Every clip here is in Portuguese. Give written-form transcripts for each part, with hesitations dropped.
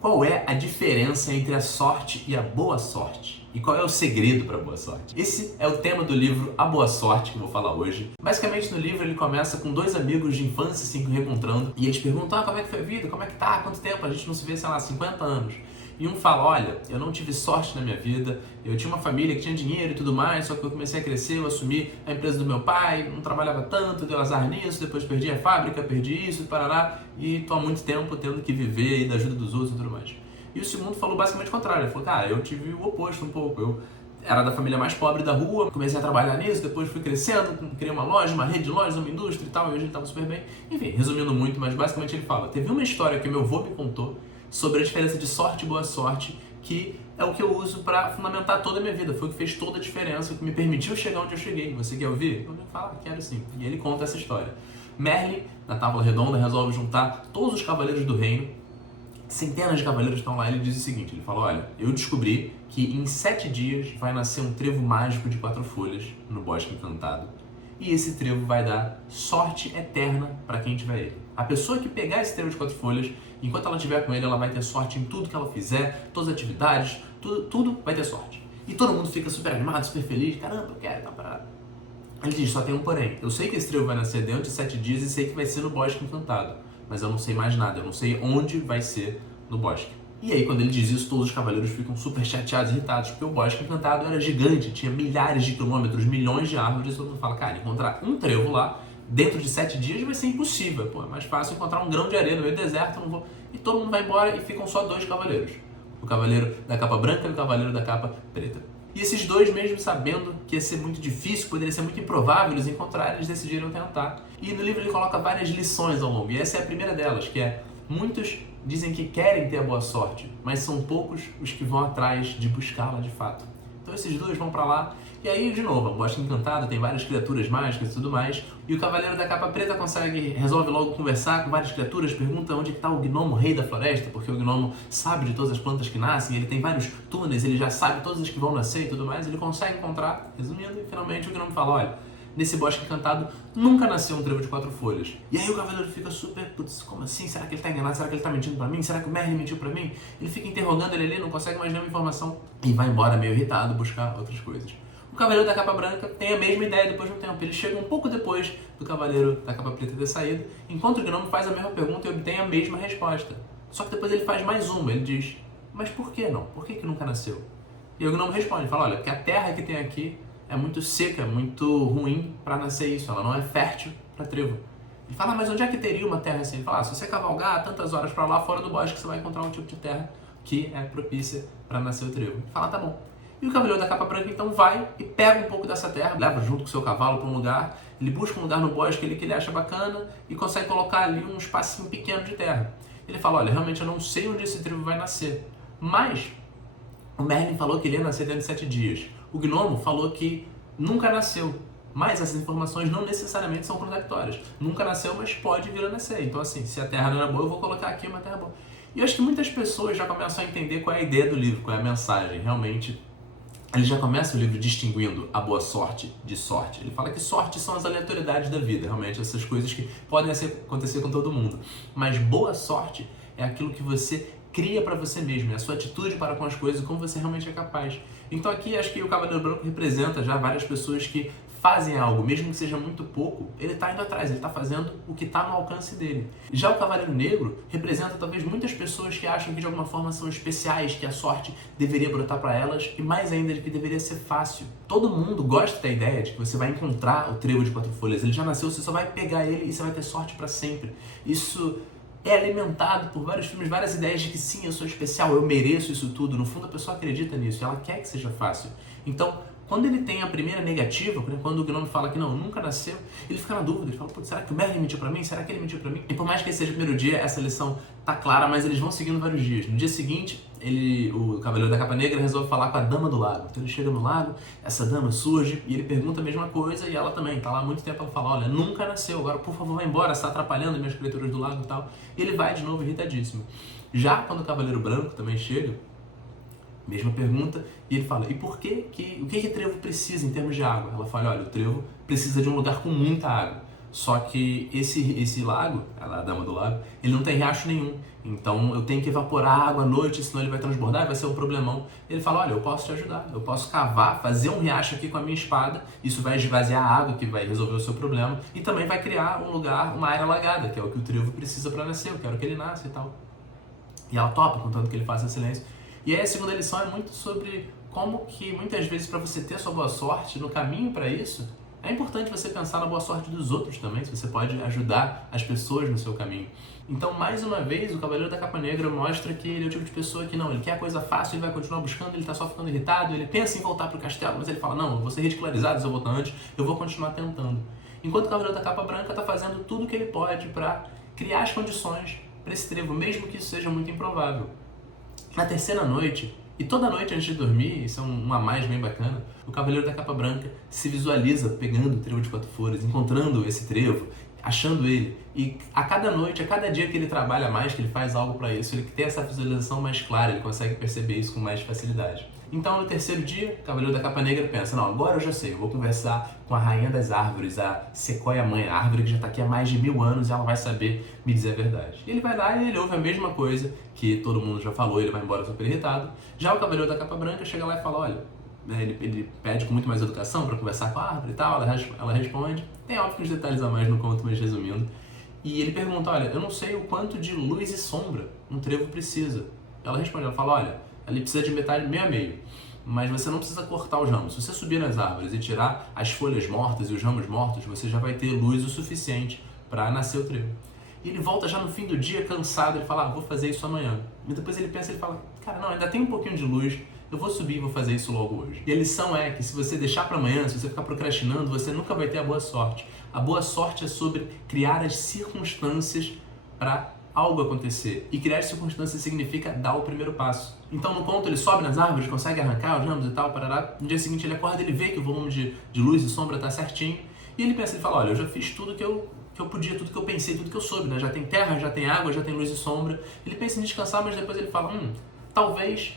Qual é a diferença entre a sorte e a boa sorte? E qual é o segredo para a boa sorte? Esse é o tema do livro A Boa Sorte que eu vou falar hoje. Basicamente no livro ele começa com dois amigos de infância se reencontrando e eles perguntam, como é que foi a vida? Como é que tá? Quanto tempo? A gente não se vê, sei lá, 50 anos. E um fala, olha, eu não tive sorte na minha vida, eu tinha uma família que tinha dinheiro e tudo mais, só que eu comecei a crescer, eu assumi a empresa do meu pai, não trabalhava tanto, deu azar nisso, depois perdi a fábrica, perdi isso, parará, e tô há muito tempo tendo que viver aí da ajuda dos outros e tudo mais. E o segundo falou basicamente o contrário, ele falou, cara, eu tive o oposto um pouco, eu era da família mais pobre da rua, comecei a trabalhar nisso, depois fui crescendo, criei uma loja, uma rede de lojas, uma indústria e tal, e hoje ele tava super bem. Enfim, resumindo muito, mas basicamente ele fala, teve uma história que meu avô me contou sobre a diferença de sorte e boa sorte, que é o que eu uso para fundamentar toda a minha vida, foi o que fez toda a diferença, o que me permitiu chegar onde eu cheguei. Você quer ouvir? Eu falo, quero sim. E ele conta essa história. Merlin, na Távola Redonda, resolve juntar todos os cavaleiros do reino, centenas de cavaleiros estão lá, e ele diz o seguinte, ele fala, olha, eu descobri que em 7 dias vai nascer um trevo mágico de 4 folhas no Bosque Encantado, e esse trevo vai dar sorte eterna para quem tiver ele. A pessoa que pegar esse trevo de 4 folhas, enquanto ela estiver com ele, ela vai ter sorte em tudo que ela fizer, todas as atividades, tudo vai ter sorte. E todo mundo fica super animado, super feliz, caramba, eu quero, tá parado. Ele diz, só tem um porém, eu sei que esse trevo vai nascer dentro de 7 dias e sei que vai ser no Bosque Encantado, mas eu não sei mais nada, eu não sei onde vai ser no bosque. E aí, quando ele diz isso, todos os cavaleiros ficam super chateados, irritados, porque o Bosque Encantado era gigante, tinha milhares de quilômetros, milhões de árvores, e todo mundo fala, cara, encontrar um trevo lá, dentro de 7 dias vai ser impossível, pô, é mais fácil encontrar um grão de areia no meio do deserto, eu não vou... E todo mundo vai embora e ficam só 2 cavaleiros, o cavaleiro da capa branca e o cavaleiro da capa preta. E esses dois, mesmo sabendo que ia ser muito difícil, poderia ser muito improvável eles encontrarem, eles decidiram tentar. E no livro ele coloca várias lições ao longo, e essa é a primeira delas, que é, muitos dizem que querem ter a boa sorte, mas são poucos os que vão atrás de buscá-la de fato. Então esses dois vão pra lá, e aí, de novo, o Bosque Encantado tem várias criaturas mágicas e tudo mais, e o Cavaleiro da Capa Preta resolve logo conversar com várias criaturas, pergunta onde está o gnomo rei da floresta, porque o gnomo sabe de todas as plantas que nascem, ele tem vários túneis, ele já sabe todas as que vão nascer e tudo mais, ele consegue encontrar, resumindo, e finalmente o gnomo fala, olha, nesse Bosque Encantado nunca nasceu um trevo de 4 folhas. E aí o cavaleiro fica super, putz, como assim? Será que ele tá enganado? Será que ele tá mentindo pra mim? Será que o Merlin mentiu pra mim? Ele fica interrogando ele ali, não consegue mais nenhuma informação e vai embora meio irritado buscar outras coisas. O Cavaleiro da Capa Branca tem a mesma ideia depois de um tempo. Ele chega um pouco depois do Cavaleiro da Capa Preta ter saído, enquanto o gnomo faz a mesma pergunta e obtém a mesma resposta. Só que depois ele faz mais uma, ele diz, mas por que não? Por que nunca nasceu? E o gnomo responde, fala, olha, porque a terra que tem aqui é muito seca, muito ruim para nascer isso, ela não é fértil para trevo. Ele fala, mas onde é que teria uma terra assim? Ele fala, se você cavalgar tantas horas para lá fora do bosque, você vai encontrar um tipo de terra que é propícia para nascer o trevo. Ele fala, tá bom. E o Cavaleiro da Capa Branca então vai e pega um pouco dessa terra, leva junto com o seu cavalo para um lugar, ele busca um lugar no bosque que ele acha bacana e consegue colocar ali um espacinho pequeno de terra. Ele fala, olha, realmente eu não sei onde esse trevo vai nascer, mas o Merlin falou que ele ia nascer dentro de 7 dias. O gnomo falou que nunca nasceu, mas essas informações não necessariamente são contraditórias. Nunca nasceu, mas pode vir a nascer. Então assim, se a terra não era boa, eu vou colocar aqui uma terra boa. E eu acho que muitas pessoas já começam a entender qual é a ideia do livro, qual é a mensagem. Realmente, ele já começa o livro distinguindo a boa sorte de sorte. Ele fala que sorte são as aleatoriedades da vida, realmente, essas coisas que podem acontecer com todo mundo. Mas boa sorte é aquilo que você cria para você mesmo, é a sua atitude para com as coisas e como você realmente é capaz. Então aqui acho que o Cavaleiro Branco representa já várias pessoas que fazem algo, mesmo que seja muito pouco, ele está indo atrás, ele está fazendo o que está no alcance dele. Já o Cavaleiro Negro representa talvez muitas pessoas que acham que de alguma forma são especiais, que a sorte deveria brotar para elas e mais ainda de que deveria ser fácil. Todo mundo gosta da ideia de que você vai encontrar o trevo de 4 folhas, ele já nasceu, você só vai pegar ele e você vai ter sorte para sempre. Isso é alimentado por vários filmes, várias ideias de que sim, eu sou especial, eu mereço isso tudo. No fundo a pessoa acredita nisso, ela quer que seja fácil. Então, quando ele tem a primeira negativa, quando o gnomo fala que não, nunca nasceu, ele fica na dúvida, ele fala, putz, será que o Merlin mentiu pra mim? Será que ele mentiu pra mim? E por mais que esse seja o primeiro dia, essa lição tá clara, mas eles vão seguindo vários dias. No dia seguinte, o Cavaleiro da Capa Negra resolve falar com a Dama do Lago. Então ele chega no lago, essa dama surge e ele pergunta a mesma coisa e ela também, tá lá há muito tempo, ela fala, olha, nunca nasceu, agora por favor vai embora, você tá atrapalhando as minhas criaturas do lago e tal. E ele vai de novo irritadíssimo. Já quando o Cavaleiro Branco também chega, mesma pergunta, e ele fala, e o que trevo precisa em termos de água? Ela fala, olha, o trevo precisa de um lugar com muita água. Só que esse lago, a Dama do Lago, ele não tem riacho nenhum. Então eu tenho que evaporar a água à noite, senão ele vai transbordar e vai ser um problemão. Ele fala, olha, eu posso te ajudar, eu posso cavar, fazer um riacho aqui com a minha espada, isso vai esvaziar a água, que vai resolver o seu problema, e também vai criar um lugar, uma área alagada, que é o que o trevo precisa para nascer, eu quero que ele nasça e tal. E ela topa, contanto que ele faça silêncio. E aí a segunda lição é muito sobre como que muitas vezes para você ter sua boa sorte, no caminho para isso, é importante você pensar na boa sorte dos outros também, se você pode ajudar as pessoas no seu caminho. Então, mais uma vez, o Cavaleiro da Capa Negra mostra que ele é o tipo de pessoa que não, ele quer a coisa fácil, ele vai continuar buscando, ele está só ficando irritado, ele pensa em voltar para o castelo, mas ele fala, não, eu vou ser ridicularizado se eu voltar antes, eu vou continuar tentando. Enquanto o Cavaleiro da Capa Branca está fazendo tudo o que ele pode para criar as condições para esse trevo, mesmo que isso seja muito improvável. Na terceira noite, e toda noite antes de dormir, isso é um a mais bem bacana, o Cavaleiro da Capa Branca se visualiza pegando o trevo de 4 folhas, encontrando esse trevo, achando ele. E a cada noite, a cada dia que ele trabalha mais, que ele faz algo para isso, ele tem essa visualização mais clara, ele consegue perceber isso com mais facilidade. Então, no terceiro dia, o Cavaleiro da Capa Negra pensa, não, agora eu já sei, eu vou conversar com a Rainha das Árvores, a Sequoia Mãe, a árvore que já está aqui há mais de 1000 anos, e ela vai saber me dizer a verdade. E ele vai lá e ele ouve a mesma coisa que todo mundo já falou, ele vai embora super irritado. Já o Cavaleiro da Capa Branca chega lá e fala, olha, ele pede com muito mais educação para conversar com a árvore e tal, ela responde, tem óbvio uns detalhes a mais no conto, mas resumindo. E ele pergunta, olha, eu não sei o quanto de luz e sombra um trevo precisa. Ela responde, ela fala, olha, ele precisa de metade meio a meio, mas você não precisa cortar os ramos. Se você subir nas árvores e tirar as folhas mortas e os ramos mortos, você já vai ter luz o suficiente para nascer o trevo. E ele volta já no fim do dia cansado, ele fala, vou fazer isso amanhã. E depois ele pensa, ele fala, cara, não, ainda tem um pouquinho de luz, eu vou subir e vou fazer isso logo hoje. E a lição é que se você deixar para amanhã, se você ficar procrastinando, você nunca vai ter a boa sorte. A boa sorte é sobre criar as circunstâncias para algo acontecer. E criar circunstâncias significa dar o primeiro passo. Então no conto ele sobe nas árvores, consegue arrancar os ramos e tal, parará. No dia seguinte ele acorda, ele vê que o volume de luz e sombra está certinho. E ele pensa, ele fala, olha, eu já fiz tudo que eu podia, tudo que eu pensei, tudo que eu soube, né? Já tem terra, já tem água, já tem luz e sombra. Ele pensa em descansar, mas depois ele fala, talvez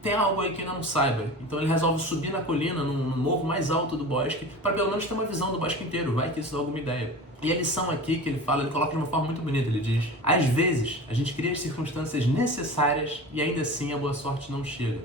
tenha algo aí que eu ainda não saiba. Então ele resolve subir na colina, no morro mais alto do bosque, para pelo menos ter uma visão do bosque inteiro. Vai que isso dá alguma ideia. E a lição aqui que ele fala, ele coloca de uma forma muito bonita, ele diz, às vezes a gente cria as circunstâncias necessárias e ainda assim a boa sorte não chega.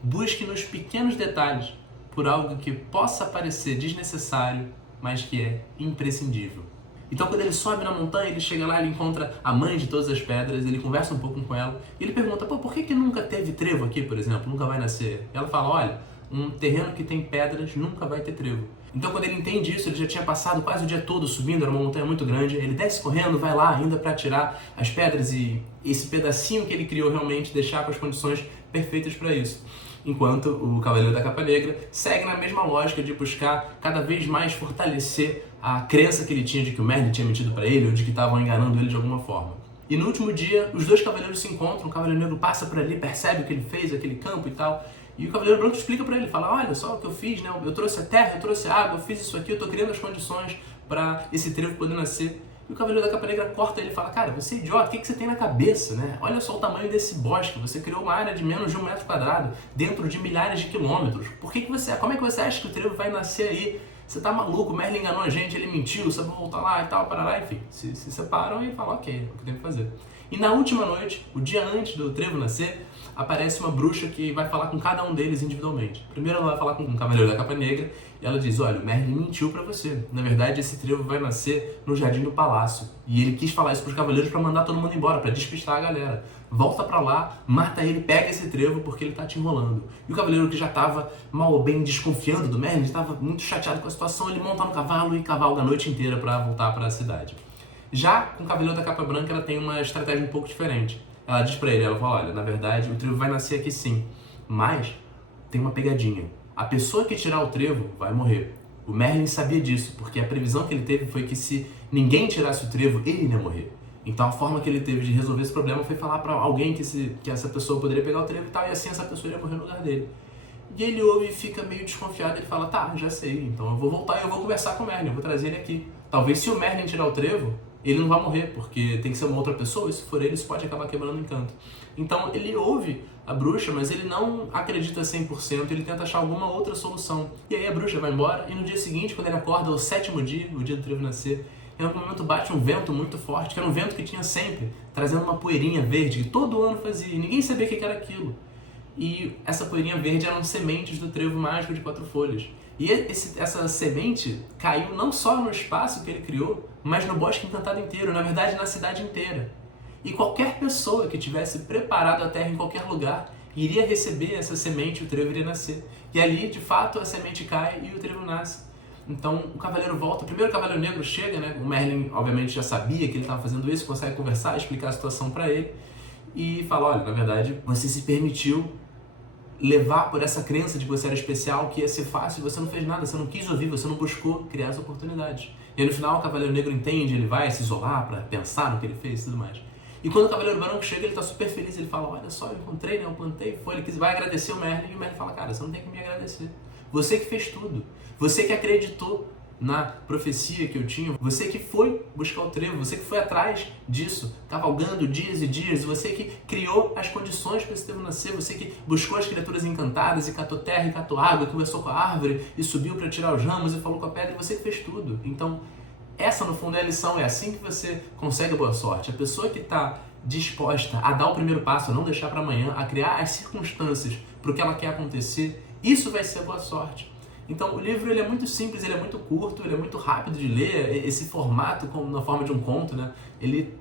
Busque nos pequenos detalhes por algo que possa parecer desnecessário, mas que é imprescindível. Então quando ele sobe na montanha, ele chega lá, ele encontra a mãe de todas as pedras, ele conversa um pouco com ela, e ele pergunta, por que nunca teve trevo aqui, por exemplo, nunca vai nascer? E ela fala, olha, um terreno que tem pedras nunca vai ter trevo. Então quando ele entende isso, ele já tinha passado quase o dia todo subindo, era uma montanha muito grande, ele desce correndo, vai lá ainda para tirar as pedras e esse pedacinho que ele criou realmente deixar com as condições perfeitas para isso. Enquanto o Cavaleiro da Capa Negra segue na mesma lógica de buscar cada vez mais fortalecer a crença que ele tinha de que o Merlin tinha mentido para ele ou de que estavam enganando ele de alguma forma. E no último dia, os dois cavaleiros se encontram, o Cavaleiro Negro passa por ali, percebe o que ele fez, aquele campo e tal, e o Cavaleiro Branco explica para ele, fala, olha só o que eu fiz, né? Eu trouxe a terra, eu trouxe a água, eu fiz isso aqui, eu tô criando as condições para esse trevo poder nascer. E o Cavaleiro da Capa Negra corta ele e fala, cara, você é idiota, o que você tem na cabeça, né? Olha só o tamanho desse bosque, você criou uma área de menos de 1 metro quadrado, dentro de milhares de quilômetros. Como é que você acha que o trevo vai nascer aí? Você tá maluco, o Merlin enganou a gente, ele mentiu, você vai voltar lá e tal, parará, enfim. Se separam e falam, ok, é o que tem que fazer. E na última noite, o dia antes do trevo nascer, aparece uma bruxa que vai falar com cada um deles individualmente. Primeiro ela vai falar com o Cavaleiro da Capa Negra e ela diz, olha, o Merlin mentiu pra você. Na verdade, esse trevo vai nascer no Jardim do Palácio. E ele quis falar isso pros cavaleiros pra mandar todo mundo embora, pra despistar a galera. Volta pra lá, mata ele, pega esse trevo porque ele tá te enrolando. E o cavaleiro que já tava mal ou bem desconfiando do Merlin, estava muito chateado com a situação, ele monta no cavalo e cavalga a noite inteira pra voltar pra cidade. Já com o Cavaleiro da Capa Branca, ela tem uma estratégia um pouco diferente. Ela diz pra ele, ela fala, olha, na verdade o trevo vai nascer aqui sim, mas tem uma pegadinha. A pessoa que tirar o trevo vai morrer. O Merlin sabia disso, porque a previsão que ele teve foi que se ninguém tirasse o trevo, ele ia morrer. Então a forma que ele teve de resolver esse problema foi falar pra alguém que essa pessoa poderia pegar o trevo e tal, e assim essa pessoa ia morrer no lugar dele. E ele ouve e fica meio desconfiado, ele fala, tá, já sei, então eu vou voltar e eu vou conversar com o Merlin, eu vou trazer ele aqui. Talvez se o Merlin tirar o trevo, ele não vai morrer, porque tem que ser uma outra pessoa, e se for ele, isso pode acabar quebrando o encanto. Então ele ouve a bruxa, mas ele não acredita 100%, ele tenta achar alguma outra solução. E aí a bruxa vai embora, e no dia seguinte, quando ele acorda, o 7º dia, o dia do trevo nascer, em algum momento bate um vento muito forte, que era um vento que tinha sempre, trazendo uma poeirinha verde, que todo ano fazia, e ninguém sabia o que era aquilo. E essa poeirinha verde eram sementes do trevo mágico de 4 folhas. E essa semente caiu não só no espaço que ele criou, mas no bosque encantado inteiro, na verdade na cidade inteira. E qualquer pessoa que tivesse preparado a terra em qualquer lugar iria receber essa semente e o trevo iria nascer. E ali, de fato, a semente cai e o trevo nasce. Então o cavaleiro volta, primeiro o cavaleiro negro chega, né? O Merlin obviamente já sabia que ele estava fazendo isso, consegue conversar, explicar a situação para ele e fala, olha, na verdade você se permitiu levar por essa crença de que você era especial, que ia ser fácil, você não fez nada, você não quis ouvir, você não buscou criar as oportunidades. E aí, no final o Cavaleiro Negro entende, ele vai se isolar para pensar no que ele fez e tudo mais. E quando o Cavaleiro Branco chega, ele está super feliz, ele fala, olha só, eu encontrei, né, eu plantei, foi, ele vai agradecer o Merlin, e o Merlin fala, cara, você não tem que me agradecer. Você que fez tudo, você que acreditou na profecia que eu tinha, você que foi buscar o trevo, você que foi atrás disso, cavalgando dias e dias, você que criou as condições para esse trevo nascer, você que buscou as criaturas encantadas e catou terra e catou água, conversou com a árvore e subiu para tirar os ramos e falou com a pedra, você que fez tudo. Então, essa no fundo é a lição, é assim que você consegue boa sorte. A pessoa que está disposta a dar o primeiro passo, a não deixar para amanhã, a criar as circunstâncias para o que ela quer acontecer, isso vai ser boa sorte. Então o livro ele é muito simples, ele é muito curto, ele é muito rápido de ler, esse formato como na forma de um conto, né? Ele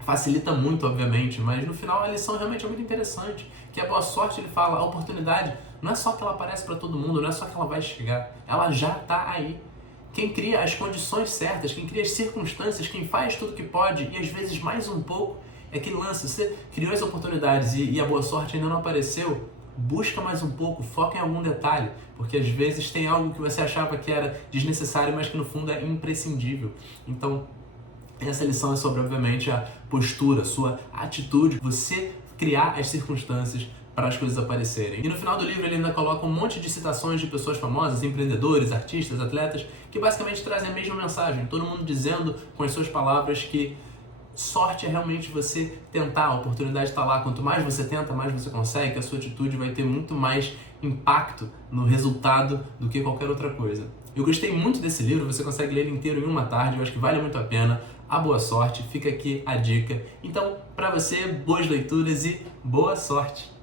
facilita muito, obviamente, mas no final a lição realmente é muito interessante, que a boa sorte, ele fala, a oportunidade não é só que ela aparece para todo mundo, não é só que ela vai chegar, ela já está aí. Quem cria as condições certas, quem cria as circunstâncias, quem faz tudo que pode e às vezes mais um pouco, é que lança. Você criou as oportunidades e a boa sorte ainda não apareceu, busca mais um pouco, foca em algum detalhe, porque às vezes tem algo que você achava que era desnecessário, mas que no fundo é imprescindível. Então, essa lição é sobre, obviamente, a postura, sua atitude, você criar as circunstâncias para as coisas aparecerem. E no final do livro ele ainda coloca um monte de citações de pessoas famosas, empreendedores, artistas, atletas, que basicamente trazem a mesma mensagem, todo mundo dizendo com as suas palavras que sorte é realmente você tentar, a oportunidade está lá, quanto mais você tenta, mais você consegue, que a sua atitude vai ter muito mais impacto no resultado do que qualquer outra coisa. Eu gostei muito desse livro, você consegue ler ele inteiro em uma tarde, eu acho que vale muito a pena. A boa sorte, fica aqui a dica. Então, para você, boas leituras e boa sorte!